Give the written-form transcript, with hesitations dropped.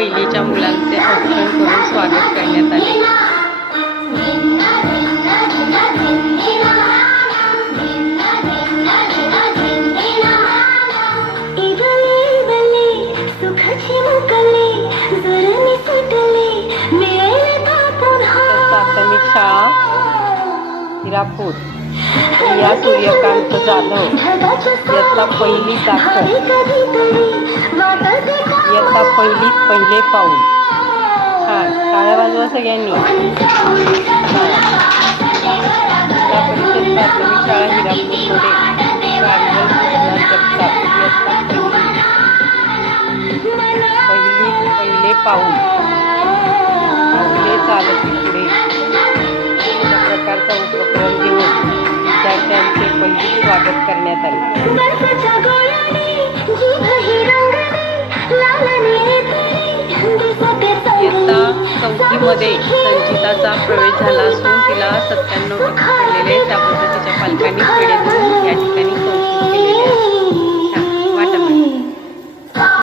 पहिलीच्या मुलांचे औक्षण करून स्वागत करण्यात आले. प्राथमिक शाळा हिरापूर. रिया सूर्यकांत जाधव इयत्ता पहिली दाखल. इयत्ता पहिलीत पहिले पाऊल. छान, टाळ्या वाजवा सगळ्यांनी. जिल्हा परिषद प्राथमिक शाळा हिरापूरमध्ये काजल जगताप इयत्ता पहिलीत पहिले पाऊल. पाऊले चालत पुढे अशा प्रकारचा उपक्रम घेऊन विद्यार्थ्यांचे पहिली स्वागत करण्यात आले. इयत्ता 4मध्ये संचिताचा प्रवेश झाला असून तिला 97% पडलेले, त्याबद्दल तिच्या पालकांनी